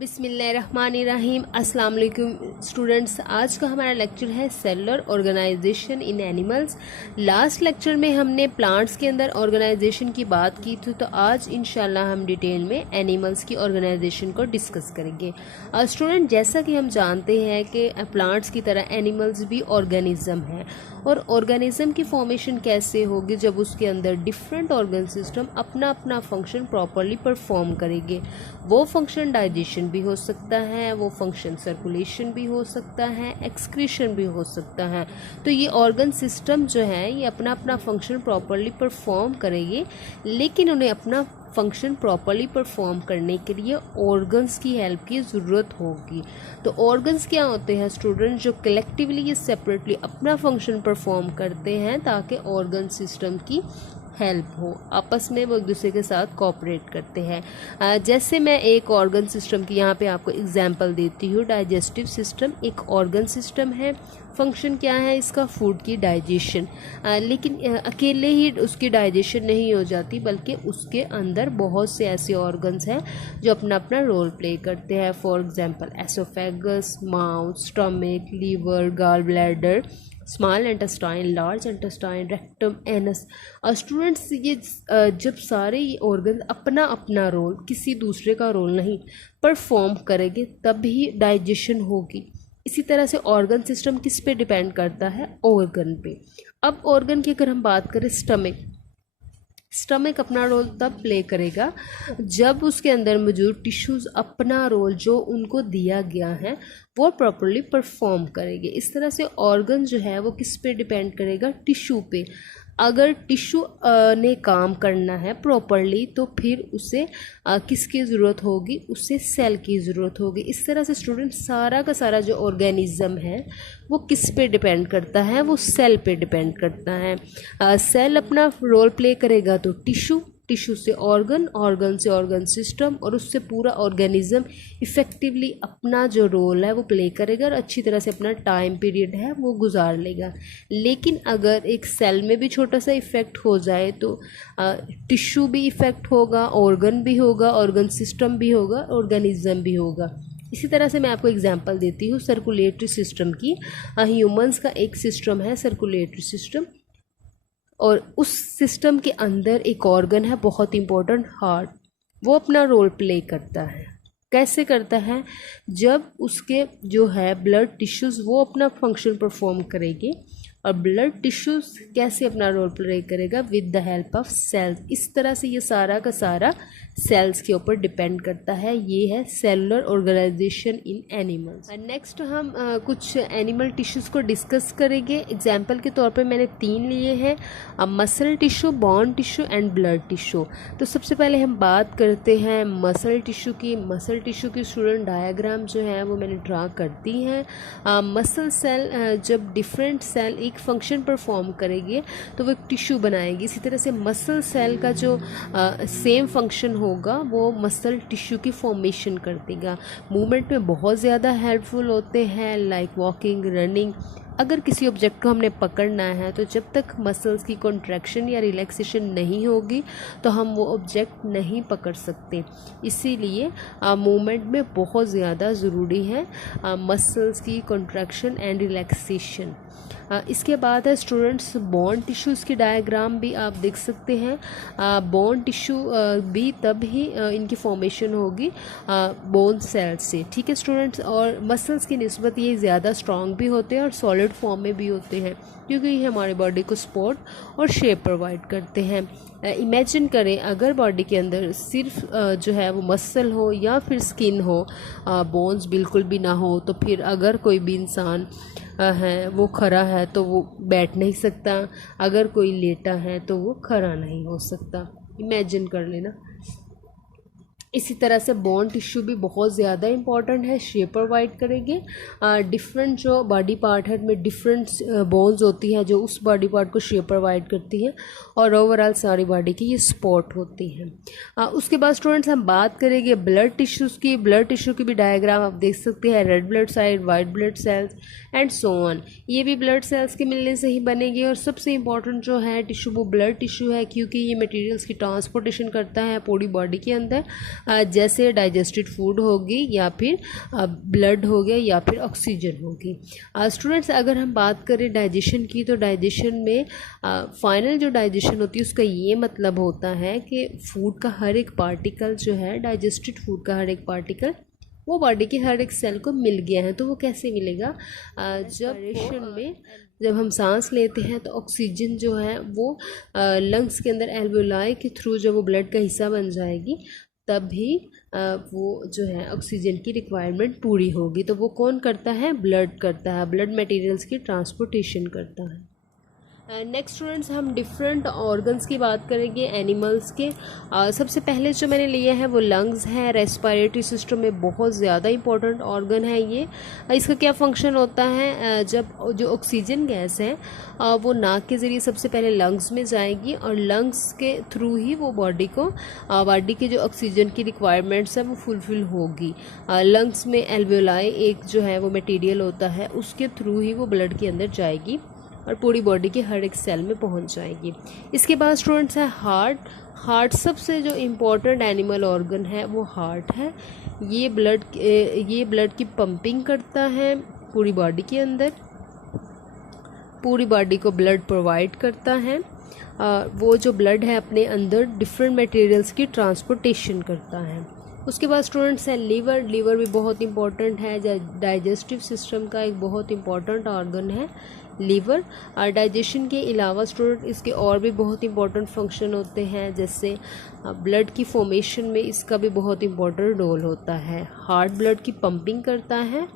बिस्मिल्लाहिर्रहमानिर्रहीम। अस्सलाम वालेकुम स्टूडेंट्स। आज का हमारा लेक्चर है सेलुलर ऑर्गेनाइजेशन इन एनिमल्स। लास्ट लेक्चर में हमने प्लांट्स के अंदर ऑर्गेनाइजेशन की बात की थी, तो आज इंशाल्लाह हम डिटेल में एनिमल्स की ऑर्गेनाइजेशन को डिस्कस करेंगे। स्टूडेंट, जैसा कि हम जानते हैं कि प्लांट्स की तरह एनिमल्स भी ऑर्गेनिज्म है, और ऑर्गेनिज्म की फॉर्मेशन कैसे होगी जब उसके अंदर डिफरेंट ऑर्गन सिस्टम अपना अपना फंक्शन प्रॉपरली परफॉर्म करेंगे। वो फंक्शन डाइजेशन भी हो सकता है, वो फंक्शन सर्कुलेशन भी हो सकता है, एक्सक्रीशन भी हो सकता है। तो ये ऑर्गन सिस्टम जो है ये अपना अपना फंक्शन प्रॉपरली परफॉर्म करेंगे, लेकिन उन्हें अपना फंक्शन प्रॉपरली परफॉर्म करने के लिए ऑर्गन्स की हेल्प की ज़रूरत होगी। तो ऑर्गन्स क्या होते हैं स्टूडेंट, जो कलेक्टिवली या सेपरेटली अपना फंक्शन परफॉर्म करते हैं ताकि ऑर्गन सिस्टम की हेल्प हो, आपस में वो एक दूसरे के साथ कोऑपरेट करते हैं। जैसे मैं एक ऑर्गन सिस्टम की यहाँ पे आपको एग्जांपल देती हूँ। डाइजेस्टिव सिस्टम एक ऑर्गन सिस्टम है। फंक्शन क्या है इसका? फूड की डाइजेशन। लेकिन अकेले ही उसकी डाइजेशन नहीं हो जाती, बल्कि उसके अंदर बहुत से ऐसे ऑर्गन्स हैं जो अपना अपना रोल प्ले करते हैं। For example oesophagus, mouth, stomach, liver, gall bladder, small intestine, large intestine, rectum, anus. Students, ये जब सारे ये ऑर्गन अपना अपना रोल, किसी दूसरे का रोल नहीं, परफॉर्म करेंगे तभी डाइजेशन होगी। इसी तरह से ऑर्गन सिस्टम किस पे डिपेंड करता है? ऑर्गन पे। अब ऑर्गन की अगर हम बात करें, स्टमक अपना रोल तब प्ले करेगा जब उसके अंदर मौजूद टिश्यूज़ अपना रोल जो उनको दिया गया है वो प्रॉपरली परफॉर्म करेंगे। इस तरह से ऑर्गन जो है वो किस पे डिपेंड करेगा? टिश्यू पे। अगर टिश्यू ने काम करना है प्रॉपरली तो फिर उसे किसकी ज़रूरत होगी? उसे सेल की ज़रूरत होगी। इस तरह से स्टूडेंट सारा का सारा जो ऑर्गेनिज्म है वो किस पे डिपेंड करता है? वो सेल पे डिपेंड करता है। सेल अपना रोल प्ले करेगा तो टिश्यू से ऑर्गन, ऑर्गन से ऑर्गन सिस्टम, और उससे पूरा ऑर्गेनिज्म इफ़ेक्टिवली अपना जो रोल है वो प्ले करेगा और अच्छी तरह से अपना टाइम पीरियड है वो गुजार लेगा। लेकिन अगर एक सेल में भी छोटा सा इफ़ेक्ट हो जाए तो टिश्यू भी इफ़ेक्ट होगा, ऑर्गन भी होगा, ऑर्गन सिस्टम भी होगा, ऑर्गेनिज्म भी होगा। इसी तरह से मैं आपको एग्जांपल देती हूँ सर्कुलेटरी सिस्टम की। ह्यूमंस का एक सिस्टम है सर्कुलेटरी सिस्टम, और उस सिस्टम के अंदर एक ऑर्गन है बहुत इंपॉर्टेंट, हार्ट। वो अपना रोल प्ले करता है। कैसे करता है? जब उसके जो है ब्लड टिश्यूज़ वो अपना फंक्शन परफॉर्म करेंगे, और ब्लड टिश्यूज़ कैसे अपना रोल प्ले करेगा? With the help of cells. इस तरह से ये सारा का सारा सेल्स के ऊपर डिपेंड करता है। ये है सेलुलर ऑर्गेनाइजेशन इन एनिमल्स। नेक्स्ट हम कुछ एनिमल टिश्यूज़ को डिस्कस करेंगे। एग्जाम्पल के तौर पे मैंने 3 लिए हैं, muscle tissue, bone tissue and blood tissue. तो सबसे पहले हम बात करते हैं मसल टिश्यू की। मसल टिश्यू की स्टूडेंट डायग्राम जो है वो मैंने ड्रा कर दी है। मसल सेल जब डिफरेंट सेल एक फंक्शन परफॉर्म करेंगे तो वो एक टिश्यू बनाएगी। इसी तरह से मसल सेल का जो सेम फंक्शन होगा वो मसल टिश्यू की फॉर्मेशन कर देगा। मूवमेंट में बहुत ज़्यादा हेल्पफुल होते हैं, लाइक वॉकिंग, रनिंग। अगर किसी ऑब्जेक्ट को हमने पकड़ना है तो जब तक मसल्स की कॉन्ट्रैक्शन या रिलैक्सेशन नहीं होगी तो हम वो ऑब्जेक्ट नहीं पकड़ सकते। इसीलिए मूवमेंट में बहुत ज़्यादा ज़रूरी है मसल्स की कॉन्ट्रैक्शन एंड रिलैक्सेशन। इसके बाद है स्टूडेंट्स बोन टिश्यूज़ की डायग्राम भी आप देख सकते हैं। बोन टिश्यू भी तब ही इनकी फॉर्मेशन होगी बोन सेल से। ठीक है स्टूडेंट्स, और मसल्स की निस्बत ये ज़्यादा स्ट्रॉन्ग भी होते हैं और सॉलिड फॉर्म में भी होते हैं, क्योंकि ये हमारे बॉडी को सपोर्ट और शेप प्रोवाइड करते हैं। इमेजिन करें अगर बॉडी के अंदर सिर्फ जो है वो मसल हो या फिर स्किन हो, बोन्स बिल्कुल भी ना हो, तो फिर अगर कोई भी इंसान है वो खड़ा है तो वो बैठ नहीं सकता, अगर कोई लेटा है तो वो खड़ा नहीं हो सकता। इमेजिन कर लेना। इसी तरह से बोन टिश्यू भी बहुत ज़्यादा इंपॉर्टेंट है, शेप प्रोवाइड करेंगे। डिफरेंट जो बॉडी पार्ट है में डिफरेंट बोन्स होती है जो उस बॉडी पार्ट को शेप प्रोवाइड करती है, और ओवरऑल सारी बॉडी की ये सपोर्ट होती है। उसके बाद स्टूडेंट्स हम बात करेंगे ब्लड टिश्यूज़ की। ब्लड टिश्यू की भी डायग्राम आप देख सकते हैं, red blood cell, white blood cells and so on. ये भी ब्लड सेल्स के मिलने से ही बनेगी, और सबसे इंपॉर्टेंट जो है टिश्यू वो ब्लड टिश्यू है, क्योंकि ये मटेरियल्स की ट्रांसपोर्टेशन करता है पूरी बॉडी के अंदर। जैसे डाइजेस्टेड फूड होगी या फिर ब्लड हो गया या फिर ऑक्सीजन होगी। स्टूडेंट्स, अगर हम बात करें डाइजेशन की, तो डाइजेशन में फाइनल जो डाइजेशन होती है उसका ये मतलब होता है कि फूड का हर एक पार्टिकल जो है, डाइजेस्टेड फूड का हर एक पार्टिकल वो बॉडी के हर एक सेल को मिल गया है। तो वो कैसे मिलेगा? जब हम सांस लेते हैं तो ऑक्सीजन जो है वो लंग्स के अंदर एल्वेओलाई के थ्रू जब वो ब्लड का हिस्सा बन जाएगी, तभी वो जो है ऑक्सीजन की रिक्वायरमेंट पूरी होगी। तो वो कौन करता है? ब्लड करता है, ब्लड मटेरियल्स की ट्रांसपोर्टेशन करता है। नेक्स्ट स्टूडेंट्स, हम डिफरेंट ऑर्गन्स की बात करेंगे एनिमल्स के। सबसे पहले जो मैंने लिया है वो लंग्स है। रेस्पिरेटरी सिस्टम में बहुत ज़्यादा इंपॉर्टेंट ऑर्गन है ये। इसका क्या फंक्शन होता है? जब जो ऑक्सीजन गैस है वो नाक के ज़रिए सबसे पहले लंग्स में जाएगी और लंग्स के थ्रू ही वो बॉडी की जो ऑक्सीजन की रिक्वायरमेंट्स है वो फुलफिल होगी। लंग्स में एल्वेओलाई एक जो है वो मटेरियल होता है, उसके थ्रू ही वो ब्लड के अंदर जाएगी और पूरी बॉडी के हर एक सेल में पहुंच जाएगी। इसके बाद स्टूडेंट्स है हार्ट सबसे जो इम्पोर्टेंट एनिमल ऑर्गन है वो हार्ट है। ये ब्लड की पंपिंग करता है पूरी बॉडी के अंदर, पूरी बॉडी को ब्लड प्रोवाइड करता है। वो जो ब्लड है अपने अंदर डिफरेंट मटेरियल्स की ट्रांसपोर्टेशन करता है। उसके बाद स्टूडेंट्स है लीवर भी बहुत इंपॉर्टेंट है। डाइजेस्टिव सिस्टम का एक बहुत इंपॉर्टेंट ऑर्गन है लीवर। डाइजेशन के अलावा स्टूडेंट इसके और भी बहुत इंपॉर्टेंट फंक्शन होते हैं, जैसे ब्लड की फॉर्मेशन में इसका भी बहुत इंपॉर्टेंट रोल होता है। हार्ट ब्लड की पंपिंग करता है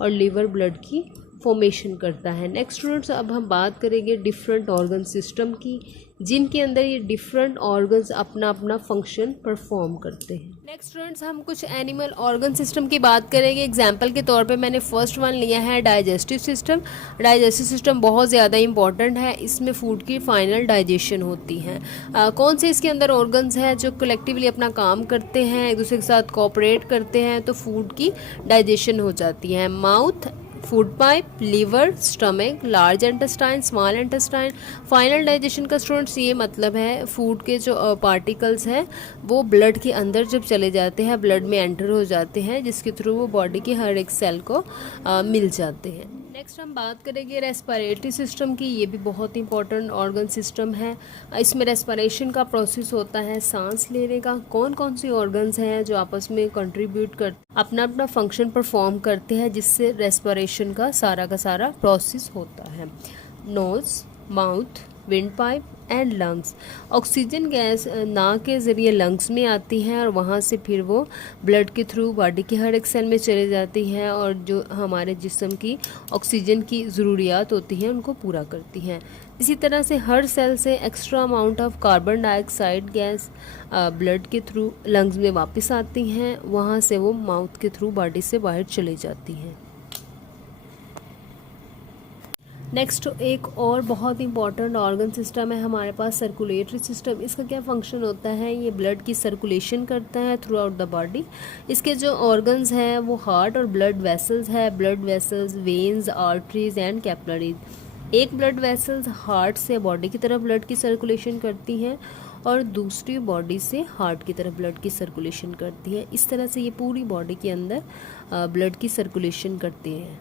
और लीवर ब्लड की फॉर्मेशन करता है। नेक्स्ट स्टूडेंट्स, अब हम बात करेंगे डिफरेंट ऑर्गन सिस्टम की, जिनके अंदर ये डिफरेंट ऑर्गन्स अपना अपना फंक्शन परफॉर्म करते हैं। नेक्स्ट स्टूडेंट्स, हम कुछ एनिमल ऑर्गन सिस्टम की बात करेंगे। एग्जांपल के तौर पे मैंने फर्स्ट वन लिया है डाइजेस्टिव सिस्टम। डाइजेस्टिव सिस्टम बहुत ज़्यादा इंपॉर्टेंट है, इसमें फूड की फाइनल डाइजेशन होती है। कौन से इसके अंदर ऑर्गन्स हैं जो कलेक्टिवली अपना काम करते हैं, एक दूसरे के साथ कोऑपरेट करते हैं, तो फूड की डाइजेशन हो जाती है। Mouth, food pipe, liver, stomach, large intestine, small intestine. Final digestion का स्टूडेंट्स ये मतलब है फूड के जो पार्टिकल्स हैं वो ब्लड के अंदर जब चले जाते हैं, ब्लड में एंटर हो जाते हैं, जिसके थ्रू वो बॉडी के हर एक सेल को मिल जाते हैं। नेक्स्ट हम बात करेंगे रेस्पिरेटरी सिस्टम की। ये भी बहुत इंपॉर्टेंट ऑर्गन सिस्टम है। इसमें रेस्पिरेशन का प्रोसेस होता है, सांस लेने का। कौन कौन सी ऑर्गन्स हैं जो आपस में कंट्रीब्यूट कर अपना अपना फंक्शन परफॉर्म करते हैं, जिससे रेस्पिरेशन का सारा प्रोसेस होता है? Nose, mouth, wind pipe and lungs. Oxygen gas नाक के ज़रिए लंग्स में आती है और वहाँ से फिर वो ब्लड के थ्रू बॉडी के हर एक सेल में चले जाती है और जो हमारे जिस्म की ऑक्सीजन की ज़रूरियात होती हैं उनको पूरा करती हैं। इसी तरह से हर सेल से extra amount of carbon dioxide gas blood के थ्रू लंग्स में वापस आती हैं, वहाँ से वो माउथ के थ्रू बॉडी से बाहर चली जाती हैं। नेक्स्ट एक और बहुत इंपॉर्टेंट ऑर्गन सिस्टम है हमारे पास, सर्कुलेटरी सिस्टम। इसका क्या फंक्शन होता है? ये ब्लड की सर्कुलेशन करता है थ्रू आउट द बॉडी। इसके जो ऑर्गन्स हैं वो हार्ट और ब्लड वेसल्स है। Blood vessels, veins, arteries and capillaries. एक ब्लड वेसल्स हार्ट से बॉडी की तरफ ब्लड की सर्कुलेशन करती हैं और दूसरी बॉडी से हार्ट की तरफ ब्लड की सर्कुलेशन करती है। इस तरह से ये पूरी बॉडी के अंदर ब्लड की सर्कुलेशन करते हैं।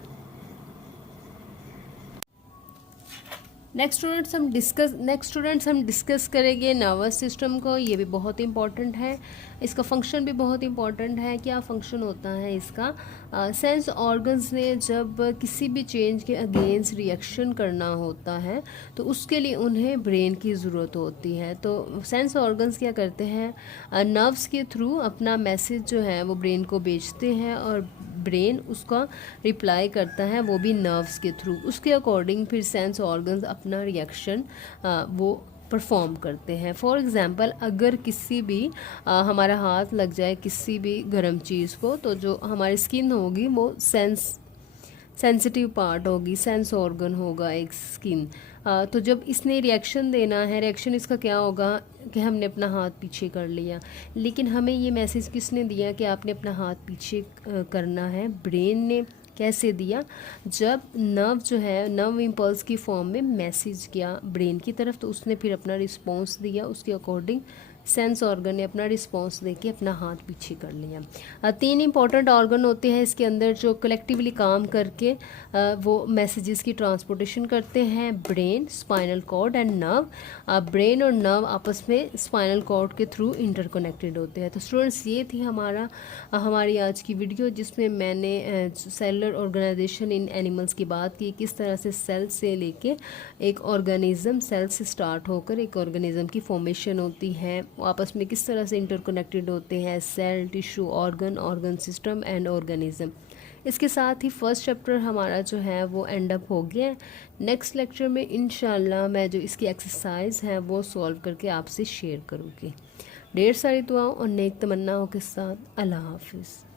नेक्स्ट स्टूडेंट्स हम डिस्कस करेंगे नर्वस सिस्टम को। ये भी बहुत इंपॉर्टेंट है, इसका फंक्शन भी बहुत इंपॉर्टेंट है। क्या फंक्शन होता है इसका? सेंस ऑर्गन्स ने जब किसी भी चेंज के अगेंस्ट रिएक्शन करना होता है तो उसके लिए उन्हें ब्रेन की ज़रूरत होती है। तो सेंस ऑर्गन्स क्या करते हैं? नर्व्स के थ्रू अपना मैसेज जो है वो ब्रेन को भेजते हैं और ब्रेन उसका रिप्लाई करता है, वो भी नर्व्स के थ्रू। उसके अकॉर्डिंग फिर सेंस ऑर्गन्स अपना रिएक्शन वो परफॉर्म करते हैं। फॉर एग्ज़ाम्पल, अगर किसी भी हमारा हाथ लग जाए किसी भी गर्म चीज़ को, तो जो हमारी स्किन होगी वो सेंसिटिव पार्ट होगी, सेंस ऑर्गन होगा एक स्किन। तो जब इसने रिएक्शन देना है, रिएक्शन इसका क्या होगा कि हमने अपना हाथ पीछे कर लिया, लेकिन हमें ये मैसेज किसने दिया कि आपने अपना हाथ पीछे करना है? ब्रेन ने। कैसे दिया? जब नर्व इम्पल्स की फॉर्म में मैसेज किया ब्रेन की तरफ, तो उसने फिर अपना रिस्पॉन्स दिया, उसके अकॉर्डिंग सेंस ऑर्गन ने अपना रिस्पॉन्स देके अपना हाथ पीछे कर लिया। 3 इंपॉर्टेंट ऑर्गन होते हैं इसके अंदर जो कलेक्टिवली काम करके वो मैसेजेस की ट्रांसपोर्टेशन करते हैं, brain, spinal cord and nerve. Brain और नर्व आपस में स्पाइनल कॉर्ड के थ्रू इंटरकनेक्टेड होते हैं। तो स्टूडेंट्स ये थी हमारी आज की वीडियो जिसमें मैंने सेलुलर ऑर्गेनाइजेशन इन एनिमल्स की बात की, किस तरह से सेल से लेके एक ऑर्गेनिज्म, सेल से स्टार्ट होकर एक ऑर्गेनिज्म की फॉर्मेशन होती है, वो आपस में किस तरह से इंटरकनेक्टेड होते हैं, cell, tissue, organ system and organism. इसके साथ ही फर्स्ट चैप्टर हमारा जो है वो एंड अप हो गया है। नेक्स्ट लेक्चर में इंशाल्लाह मैं जो इसकी एक्सरसाइज है वो सॉल्व करके आपसे शेयर करूँगी। ढेर सारी दुआओं और नेक तमन्नाओं के साथ अल्लाह हाफिज़।